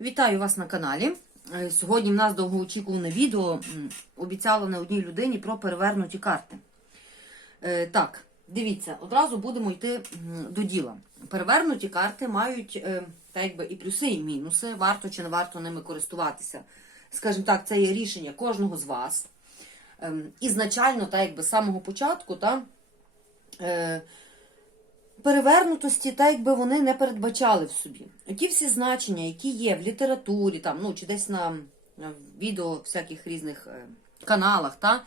Вітаю вас на каналі. Е, Сьогодні в нас довгоочікуване відео м, обіцяло не одній людині про перевернуті карти. Е, Так, дивіться, одразу будемо йти до діла. Перевернуті карти мають е, так якби і плюси, і мінуси. Варто чи не варто ними користуватися. Скажімо так, це є рішення кожного з вас. Ем, Ізначально, так якби з самого початку, та, перевернутості, так якби вони не передбачали в собі. Ті всі значення, які є в літературі, там, ну, чи десь на, відео всяких різних е, каналах, та,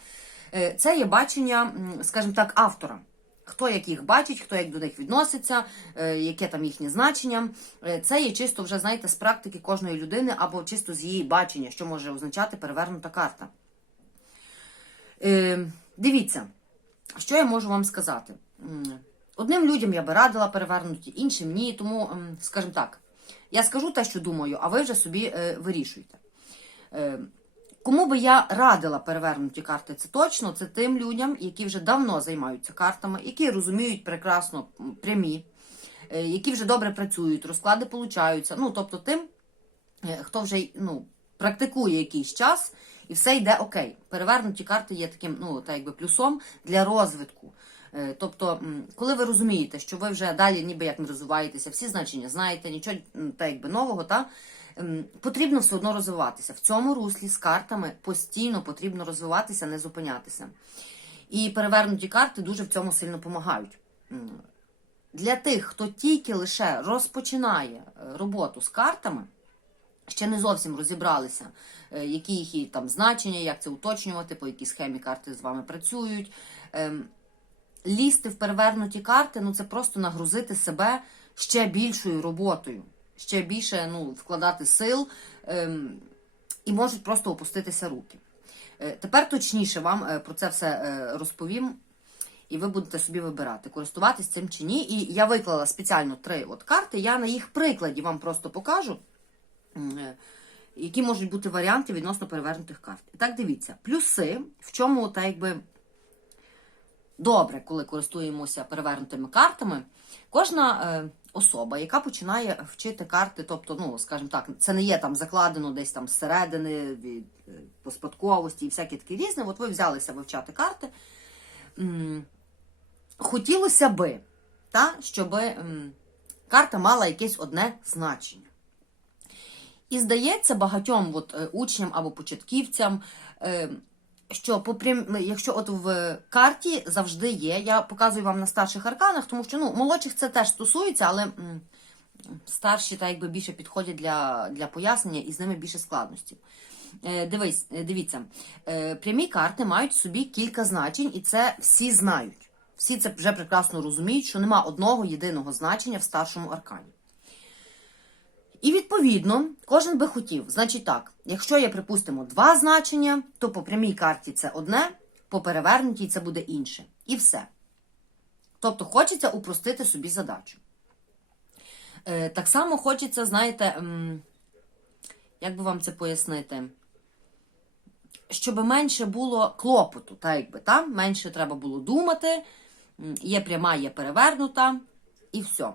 е, це є бачення, скажімо так, автора. Хто як їх бачить, хто як до них відноситься, е, яке там їхнє значення. Це є чисто вже, знаєте, з практики кожної людини або чисто з її бачення, що може означати перевернута карта. Дивіться, що я можу вам сказати? Одним людям я би радила перевернуті, іншим ні. Тому, скажімо так, я скажу те, що думаю, а ви вже собі е, вирішуйте. Е, Кому би я радила перевернуті карти, це точно це тим людям, які вже давно займаються картами, які розуміють прекрасно прямі, е, які вже добре працюють, розклади получаються. Ну, тобто тим, хто вже ну, практикує якийсь час, і все йде окей. Перевернуті карти є таким, ну, так якби плюсом для розвитку. Е, Тобто, коли ви розумієте, що ви вже далі ніби як не розвиваєтеся, всі значення знаєте, нічого м, так якби нового, та ем, потрібно все одно розвиватися. В цьому руслі з картами постійно потрібно розвиватися, не зупинятися. І перевернуті карти дуже в цьому сильно допомагають. Для тих, хто тільки лише розпочинає е, роботу з картами, ще не зовсім розібралися, е, які їх там значення, як це уточнювати, по якій схемі карти з вами працюють. Лізти в перевернуті карти, ну це просто нагрузити себе ще більшою роботою, ще більше ну, вкладати сил ем, і можуть просто опуститися руки. Е, тепер точніше вам е, про це все е, розповім, і ви будете собі вибирати, користуватись цим чи ні. І я виклала спеціально три от карти, я на їх прикладі вам просто покажу. е, Які можуть бути варіанти відносно перевернутих карт. І так дивіться, плюси, в чому так якби добре, коли користуємося перевернутими картами, кожна е, особа, яка починає вчити карти, тобто, ну, скажімо так, це не є там закладено десь там зсередини, від е, по спадковості і всяке таке різне. От ви взялися вивчати карти. Хотілося би, та, щоб карта мала якесь одне значення. І здається багатьом от, е, учням або початківцям, що по прям... якщо от в карті завжди є, я показую вам на старших арканах, тому що ну, молодших це теж стосується, але старші так якби більше підходять для, для пояснення і з ними більше складностей. Е, Дивись, е, дивіться, е, прямі карти мають собі кілька значень, і це всі знають. Всі це вже прекрасно розуміють, що нема одного єдиного значення в старшому аркані. І відповідно, кожен би хотів. Значить так, якщо є, припустимо, два значення, то по прямій карті це одне, по перевернутій це буде інше. І все. Тобто хочеться упростити собі задачу. Е, так само хочеться, знаєте, як би вам це пояснити? Щоб менше було клопоту, так якби, та? менше треба було думати, є пряма, є перевернута, і все.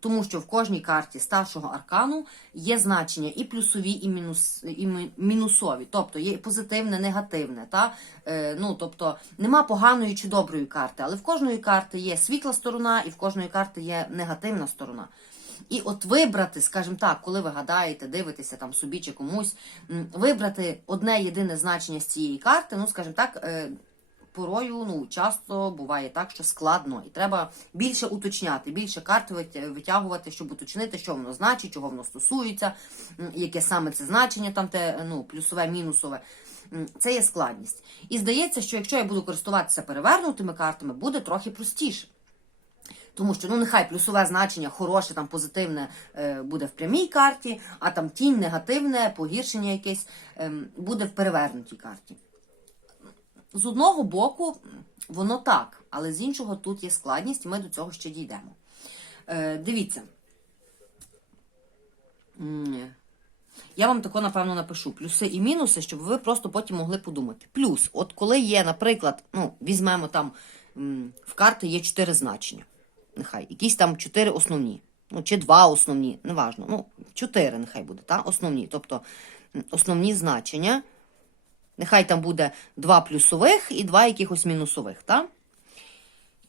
Тому що в кожній карті старшого аркану є значення і плюсові, і, мінус, і мінусові. Тобто є і позитивне, негативне. Та? Е, ну, тобто нема поганої чи доброї карти, але в кожної карти є світла сторона, і в кожної карти є негативна сторона. І от вибрати, скажімо так, коли ви гадаєте, дивитеся там собі чи комусь, вибрати одне єдине значення з цієї карти, ну, скажімо так, е, порою ну, часто буває так, що складно, і треба більше уточняти, більше карт витягувати, щоб уточнити, що воно значить, чого воно стосується, яке саме це значення, там те ну, плюсове, мінусове. Це є складність. І здається, що якщо я буду користуватися перевернутими картами, буде трохи простіше. Тому що ну нехай плюсове значення хороше, там позитивне е, буде в прямій карті, а там тінь негативне, погіршення якесь ем, буде в перевернутій карті. З одного боку, воно так, але з іншого тут є складність, і ми до цього ще дійдемо. Е, дивіться. Я вам тако, напевно, напишу плюси і мінуси, щоб ви просто потім могли подумати. Плюс, от коли є, наприклад, ну, візьмемо там в карти є чотири значення. Нехай, якісь там чотири основні. Ну, чи два основні, неважно. Ну, чотири нехай буде, та? основні. Тобто основні значення. Нехай там буде два плюсових і два якихось мінусових. Та?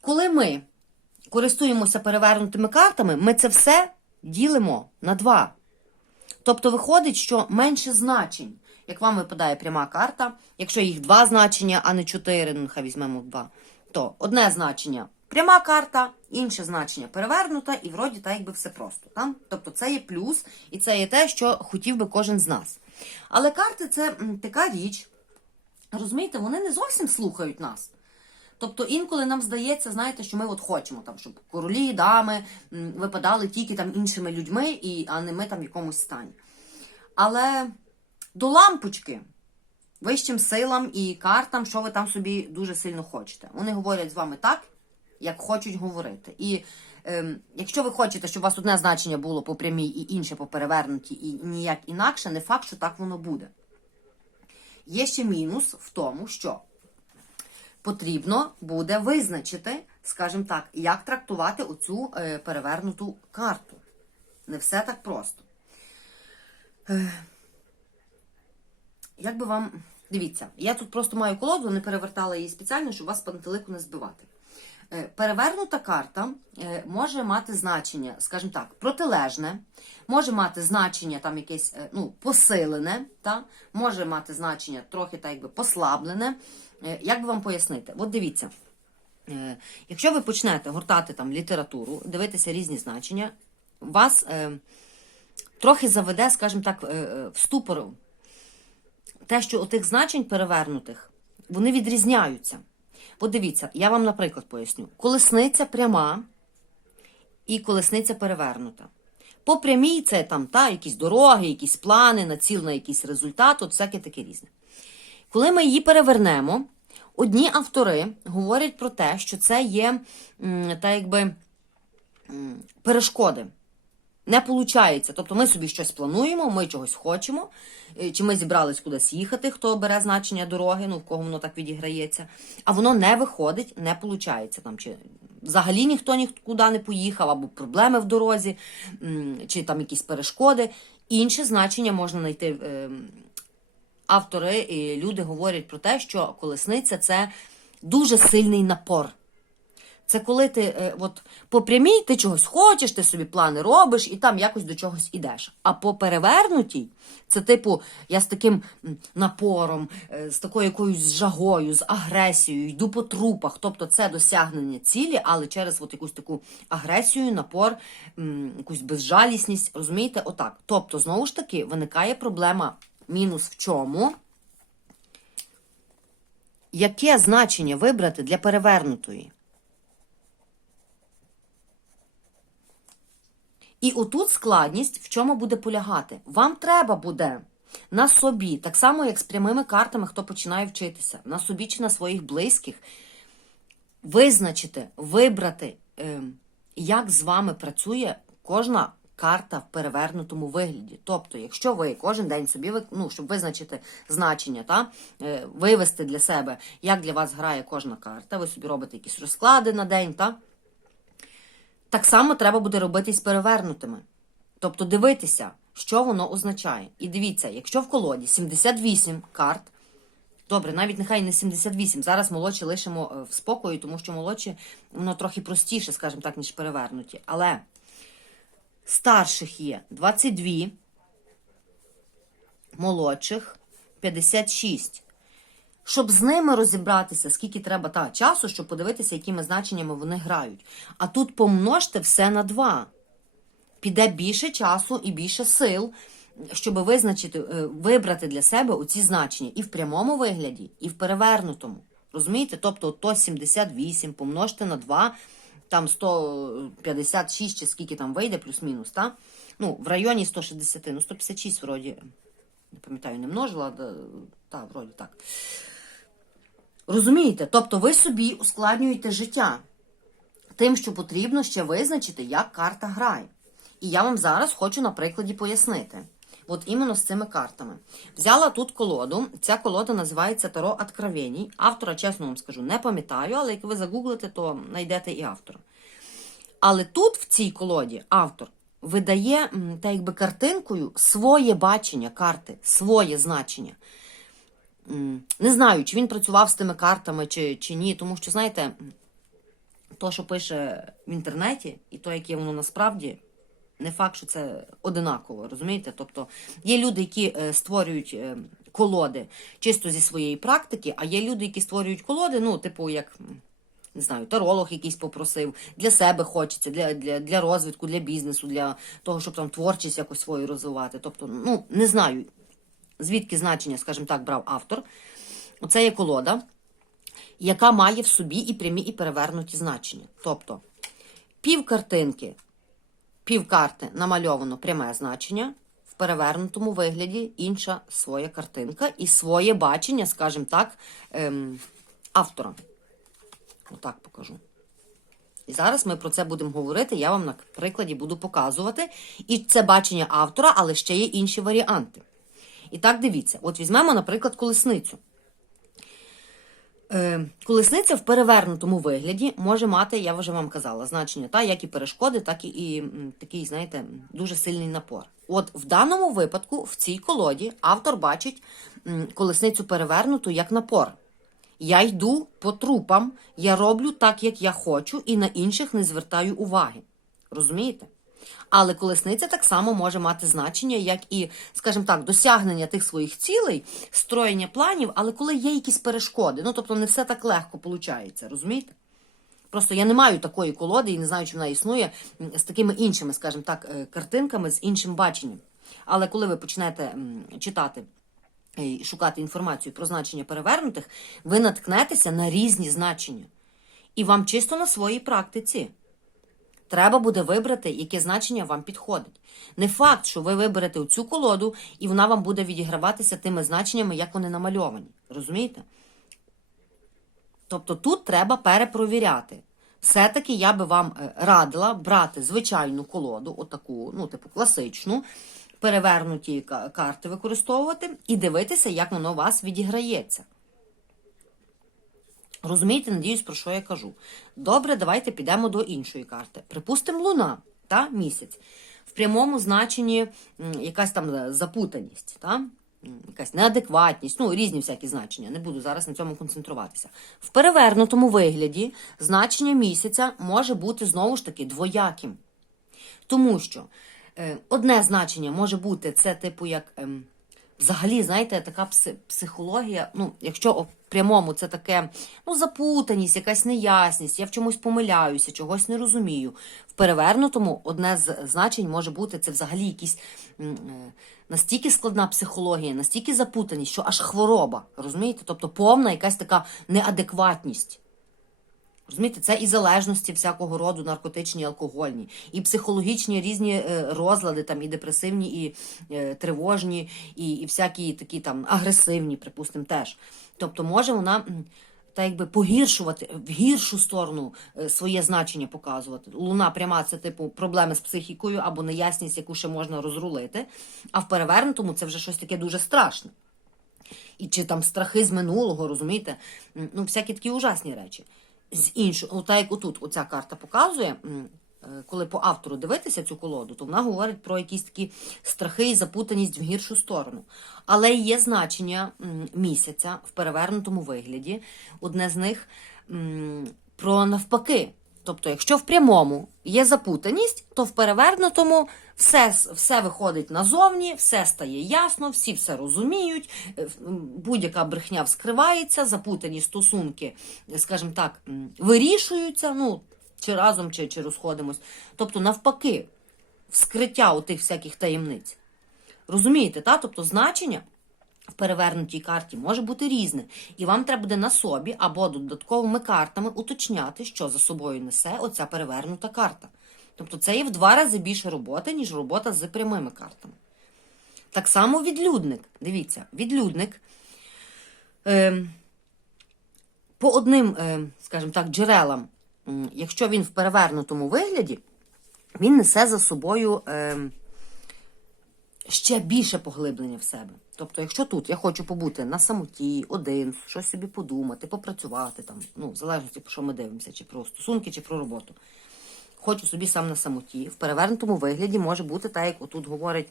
Коли ми користуємося перевернутими картами, ми це все ділимо на два. Тобто виходить, що менше значень. Як вам випадає пряма карта, якщо їх два значення, а не чотири, ну нехай візьмемо два, то одне значення пряма карта, інше значення перевернута, і вроді так якби все просто. Там? Тобто це є плюс, і це є те, що хотів би кожен з нас. Але карти це така річ, розумієте, вони не зовсім слухають нас. Тобто інколи нам здається, знаєте, що ми от хочемо, там, щоб королі, дами випадали тільки там іншими людьми, і, а не ми там в якомусь стані. Але до лампочки, вищим силам і картам, що ви там собі дуже сильно хочете. Вони говорять з вами так, як хочуть говорити. І ем, якщо ви хочете, щоб у вас одне значення було по прямій і інше по перевернутій, і ніяк інакше, не факт, що так воно буде. Є ще мінус в тому, що потрібно буде визначити, скажімо так, як трактувати оцю е, перевернуту карту. Не все так просто. Е, як би вам. Дивіться, я тут просто маю колоду, не перевертала її спеціально, щоб вас пантелику не збивати. Е, Перевернута карта е, може мати значення, скажімо так, протилежне, може мати значення там якесь е, ну, посилене, та? може мати значення трохи так якби послаблене. Як би вам пояснити? От дивіться, якщо ви почнете гортати там літературу, дивитися різні значення, вас е, трохи заведе, скажімо так, в ступор те, що у тих значень перевернутих, вони відрізняються. От дивіться, я вам, наприклад, поясню. Колесниця пряма і колесниця перевернута. По прямій це там та, якісь дороги, якісь плани, націл на якийсь результат, от всяке таке різне. Коли ми її перевернемо, одні автори говорять про те, що це є та якби перешкоди. Не виходить. Тобто ми собі щось плануємо, ми чогось хочемо, е, чи ми зібрались кудись їхати, хто бере значення дороги, ну в кого воно так відіграється, а воно не виходить, не виходить. Там, чи взагалі ніхто нікуди не поїхав, або проблеми в дорозі, чи там якісь перешкоди. Інше значення можна знайти. е, Автори і люди говорять про те, що колесниця це дуже сильний напор. Це коли ти е, от, по прямій ти чогось хочеш, ти собі плани робиш і там якось до чогось ідеш. А по перевернутій, це типу, я з таким напором, е, з такою якоюсь жагою, з агресією, йду по трупах. Тобто це досягнення цілі, але через от якусь таку агресію, напор, якусь безжалісність. Розумієте, отак. Тобто, знову ж таки, виникає проблема. Мінус в чому? Яке значення вибрати для перевернутої? І отут складність в чому буде полягати? Вам треба буде на собі, так само як з прямими картами, хто починає вчитися, на собі чи на своїх близьких, визначити, вибрати, ем, як з вами працює кожна карта в перевернутому вигляді. Тобто, якщо ви кожен день собі ну, щоб визначити значення, та, е, вивести для себе, як для вас грає кожна карта, ви собі робите якісь розклади на день, та, так само треба буде робити з перевернутими. Тобто дивитися, що воно означає. І дивіться, якщо в колоді 78 карт, добре, навіть нехай не 78, зараз молодші лишимо е, в спокої, тому що молодші воно трохи простіше, скажімо так, ніж перевернуті. Але старших є 22, молодших 56. Щоб з ними розібратися, скільки треба та, часу, щоб подивитися, якими значеннями вони грають. А тут помножте все на два. Піде більше часу і більше сил, щоб визначити, е, вибрати для себе оці значення і в прямому вигляді, і в перевернутому. Розумієте? Тобто то 78 помножте на 2, там 156 чи скільки там вийде, плюс-мінус, та? Ну, в районі 160, ну 156 вроді, не пам'ятаю, не множила, та, вроді так. Розумієте? Тобто ви собі ускладнюєте життя тим, що потрібно ще визначити, як карта грає. І я вам зараз хочу на прикладі пояснити. От іменно з цими картами. Взяла тут колоду. Ця колода називається Таро Откровеній. Автора, чесно вам скажу, не пам'ятаю, але як ви загуглите, то знайдете і автора. Але тут, в цій колоді, автор видає та якби картинкою своє бачення карти, своє значення. Не знаю, чи він працював з тими картами, чи, чи ні, тому що, знаєте, то, що пише в інтернеті, і то, яке воно насправді, не факт, що це одинаково, розумієте? Тобто є люди, які е, створюють е, колоди чисто зі своєї практики, а є люди, які створюють колоди, ну, типу, як. Не знаю, таролог якийсь попросив, для себе хочеться, для, для, для розвитку, для бізнесу, для того, щоб там творчість якось свою розвивати. Тобто, ну, не знаю, звідки значення, скажімо так, брав автор. Оце є колода, яка має в собі і прямі, і перевернуті значення. Тобто, пів картинки, пів карти намальовано пряме значення, в перевернутому вигляді інша своя картинка і своє бачення, скажімо так, ем, автора. Отак покажу. І зараз ми про це будемо говорити, я вам на прикладі буду показувати. І це бачення автора, але ще є інші варіанти. І так дивіться: от візьмемо, наприклад, колесницю. Е, Колесниця в перевернутому вигляді може мати, я вже вам казала, значення, та, як і перешкоди, так і, і такий, знаєте, дуже сильний напор. От в даному випадку, в цій колоді, автор бачить колесницю перевернуту як напор. Я йду по трупам, я роблю так, як я хочу, і на інших не звертаю уваги. Розумієте? Але колесниця так само може мати значення, як і, скажімо так, досягнення тих своїх цілей, строєння планів, але коли є якісь перешкоди. Ну, тобто не все так легко виходить, розумієте? Просто я не маю такої колоди і не знаю, чи вона існує з такими іншими, скажімо так, е, картинками, з іншим баченням. Але коли ви почнете читати і шукати інформацію про значення перевернутих, ви наткнетеся на різні значення. І вам чисто на своїй практиці. Треба буде вибрати, яке значення вам підходить. Не факт, що ви виберете цю колоду, і вона вам буде відіграватися тими значеннями, як вони намальовані. Розумієте? Тобто тут треба перепровіряти. Все-таки я би вам е, радила брати звичайну колоду, отаку, ну, типу класичну, перевернуті карти використовувати і дивитися, як воно у вас відіграється. Розумієте, надіюсь, про що я кажу. Добре, давайте підемо до іншої карти. Припустимо, луна та місяць. В прямому значенні якась там е, запутаність, та? якась неадекватність, ну різні всякі значення. Не буду зараз на цьому концентруватися. В перевернутому вигляді значення місяця може бути знову ж таки двояким. Тому що е, одне значення може бути це, типу, як ем, взагалі, знаєте, така психологія. Ну, якщо в прямому це таке ну, запутаність, якась неясність, я в чомусь помиляюся, чогось не розумію. В перевернутому одне з значень може бути це взагалі якісь е, настільки складна психологія, настільки запутаність, що аж хвороба. Розумієте? Тобто повна якась така неадекватність. Розумієте, це і залежності всякого роду, наркотичні, алкогольні, і психологічні різні е, розлади, там і депресивні, і е, тривожні, і, і всякі такі там агресивні, припустимо, теж. Тобто може вона та якби погіршувати в гіршу сторону е, своє значення показувати. Луна пряма це типу проблеми з психікою або неясність, яку ще можна розрулити. А в перевернутому це вже щось таке дуже страшне. І чи там страхи з минулого, розумієте? Ну, всякі такі ужасні речі. З іншого, ну, так як отут оця карта показує, е, коли по автору дивитися цю колоду, то вона говорить про якісь такі страхи і запутаність в гіршу сторону. Але є значення місяця в перевернутому вигляді. Одне з них про навпаки. Тобто, якщо в прямому є запутаність, то в перевернутому все, все виходить назовні, все стає ясно, всі все розуміють, е, будь-яка брехня вскривається, запутані стосунки, скажімо так, вирішуються, ну, чи разом, чи, чи розходимось. Тобто, навпаки, вскриття у тих всяких таємниць. Розумієте, та? Тобто значення в перевернутій карті може бути різне. І вам треба буде на собі або додатковими картами уточняти, що за собою несе оця перевернута карта. Тобто це є в два рази більше роботи, ніж робота з прямими картами. Так само відлюдник. Дивіться, відлюдник. Е, по одним, е, скажімо так, джерелам, якщо він в перевернутому вигляді, він несе за собою е, ще більше поглиблення в себе. Тобто, якщо тут я хочу побути на самоті, один, щось собі подумати, попрацювати, там, ну, в залежності, про що ми дивимося, чи про стосунки, чи про роботу. хочу собі сам на самоті. В перевернутому вигляді може бути так, як отут говорить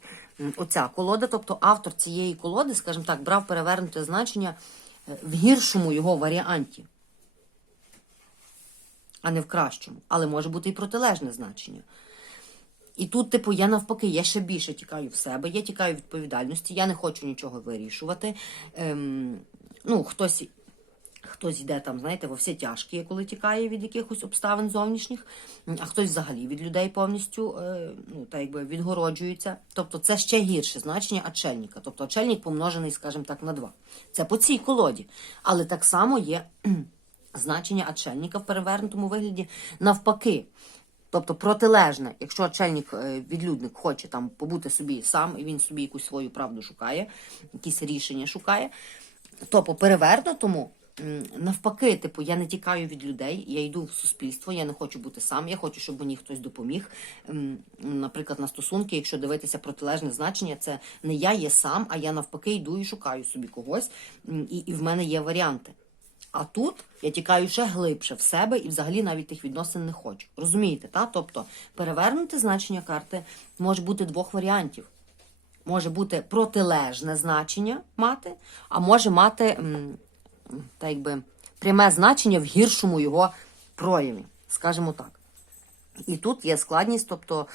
оця колода. Тобто автор цієї колоди, скажімо так, брав перевернуте значення е, в гіршому його варіанті, а не в кращому. Але може бути і протилежне значення. І тут, типу, я навпаки, я ще більше тікаю в себе, я тікаю від відповідальності, я не хочу нічого вирішувати. Ем, ну, хтось, хтось йде там, знаєте, во всі тяжкі, коли тікає від якихось обставин зовнішніх, а хтось взагалі від людей повністю е, ну, так якби відгороджується. Тобто це ще гірше значення очельника. Тобто очельник помножений, скажімо так, на два. Це по цій колоді. Але так само є значення очельника в перевернутому вигляді навпаки. Тобто протилежне, якщо очельник, е, відлюдник хоче там побути собі сам, і він собі якусь свою правду шукає, якісь рішення шукає, то по перевернутому, навпаки, типу, я не тікаю від людей, я йду в суспільство, я не хочу бути сам, я хочу, щоб мені хтось допоміг. Наприклад, на стосунки, якщо дивитися протилежне значення, це не я є сам, а я навпаки йду і шукаю собі когось, і, і в мене є варіанти. А тут я тікаю ще глибше в себе і взагалі навіть тих відносин не хочу. Розумієте, та? Тобто перевернути значення карти може бути двох варіантів. Може бути протилежне значення мати, а може мати м, якби, пряме значення в гіршому його прояві, скажімо так. І тут є складність, тобто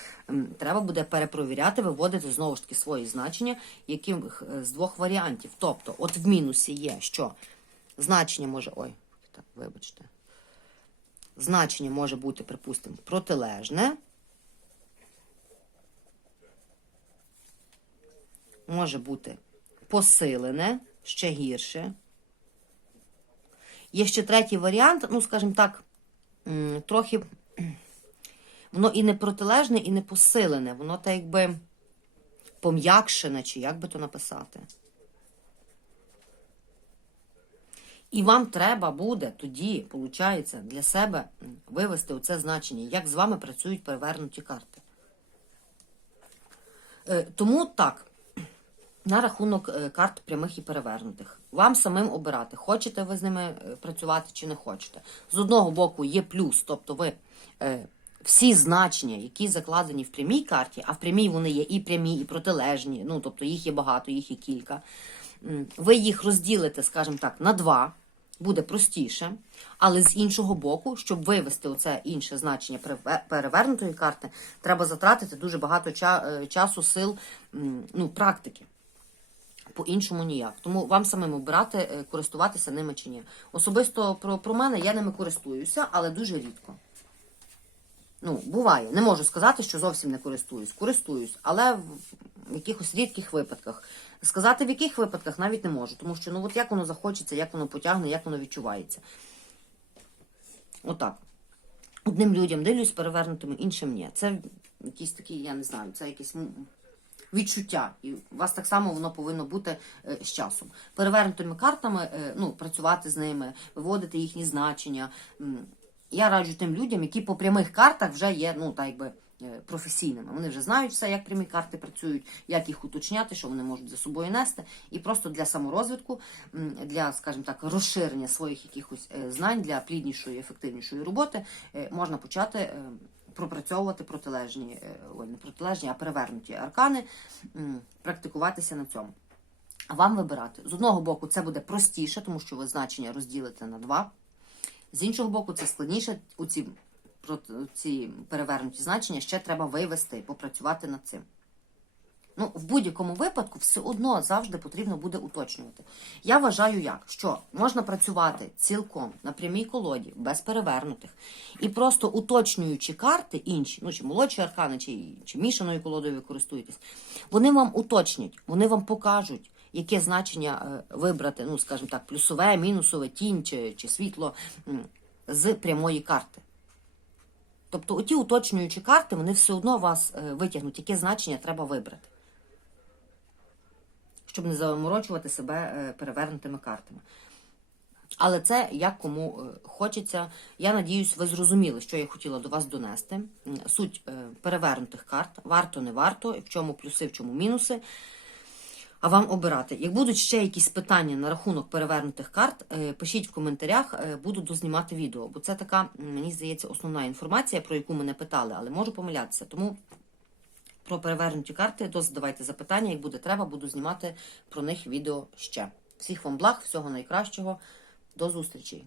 треба буде перепровіряти, виводити знову ж таки свої значення, яких е, з двох варіантів. Тобто, от в мінусі є, що значення може. Ой, так, вибачте. Значення може бути, припустимо, протилежне. Може бути посилене, ще гірше. Є ще третій варіант, ну, скажімо так, трохи воно і не протилежне, і не посилене. Воно так якби пом'якшене, чи як би то написати. І вам треба буде тоді, виходить, для себе вивести оце значення, як з вами працюють перевернуті карти. Е, Тому так, на рахунок е, карт прямих і перевернутих. Вам самим обирати, хочете ви з ними е, працювати чи не хочете. З одного боку є плюс, тобто ви всі значення, які закладені в прямій карті, а в прямій вони є і прямі, і протилежні, ну тобто їх є багато, їх є кілька. Ви їх розділите, скажімо так, на два. Буде простіше, але з іншого боку, щоб вивести оце інше значення перевернутої карти, треба затратити дуже багато е, часу, сил, ну, практики. По-іншому ніяк. Тому вам самим обирати, е, користуватися ними чи ні. Особисто про, про мене я ними користуюся, але дуже рідко. Ну, буває. Не можу сказати, що зовсім не користуюсь. Користуюсь, але в якихось рідких випадках. Сказати, в яких випадках навіть не можу, тому що ну от як воно захочеться, як воно потягне, як воно відчувається. Отак. Одним людям дивлюсь перевернутими, іншим ні. Це якісь такі, я не знаю, це якісь відчуття. І у вас так само воно повинно бути е, з часом. Перевернутими картами, е, ну, працювати з ними, виводити їхні значення. Я раджу тим людям, які по прямих картах вже є, ну, так якби. е, Професійними. Вони вже знають все, як прямі карти працюють, як їх уточняти, що вони можуть за собою нести. І просто для саморозвитку, для, скажімо так, розширення своїх якихось е, знань для пліднішої, ефективнішої роботи е, можна почати пропрацьовувати протилежні, ой, не протилежні, а перевернуті аркани, практикуватися на цьому. Вам вибирати. З одного боку, це буде простіше, тому що ви значення розділите на два. З іншого боку, це складніше. У ці, про ці перевернуті значення ще треба вивести, попрацювати над цим. Ну, в будь-якому випадку все одно завжди потрібно буде уточнювати. Я вважаю, як що можна працювати цілком на прямій колоді, без перевернутих, і просто уточнюючи карти інші, ну чи молодші аркани, чи, чи мішаною колодою ви користуєтесь, вони вам уточнять, вони вам покажуть, яке значення е, вибрати, ну, скажімо так, плюсове, мінусове, тінь чи, чи світло з прямої карти. Тобто, оті уточнюючі карти, вони все одно вас е, витягнуть, яке значення треба вибрати щоб не заморочувати себе е, перевернутими картами. Але це як кому хочеться. Я надіюсь, ви зрозуміли, що я хотіла до вас донести. Суть перевернутих карт, варто, не варто, в чому плюси, в чому мінуси. А вам обирати. Як будуть ще якісь питання на рахунок перевернутих карт, е, пишіть в коментарях, е, буду дознімати відео. Бо це така, мені здається, основна інформація, про яку мене питали, але можу помилятися. Тому про перевернуті карти дозадавайте запитання. Як буде треба, буду знімати про них відео ще. Всіх вам благ, всього найкращого. До зустрічі!